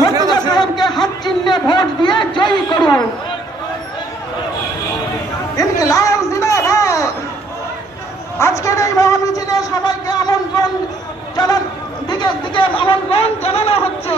মুর্তজা সাহেবকে হাত চিহ্নে ভোট দিয়ে জয়ী করুন। ইনকিলাব জিন্দাবাদ। আজকের এই মহামিছিলে সবাইকে আমন্ত্রণ জানানো হচ্ছে।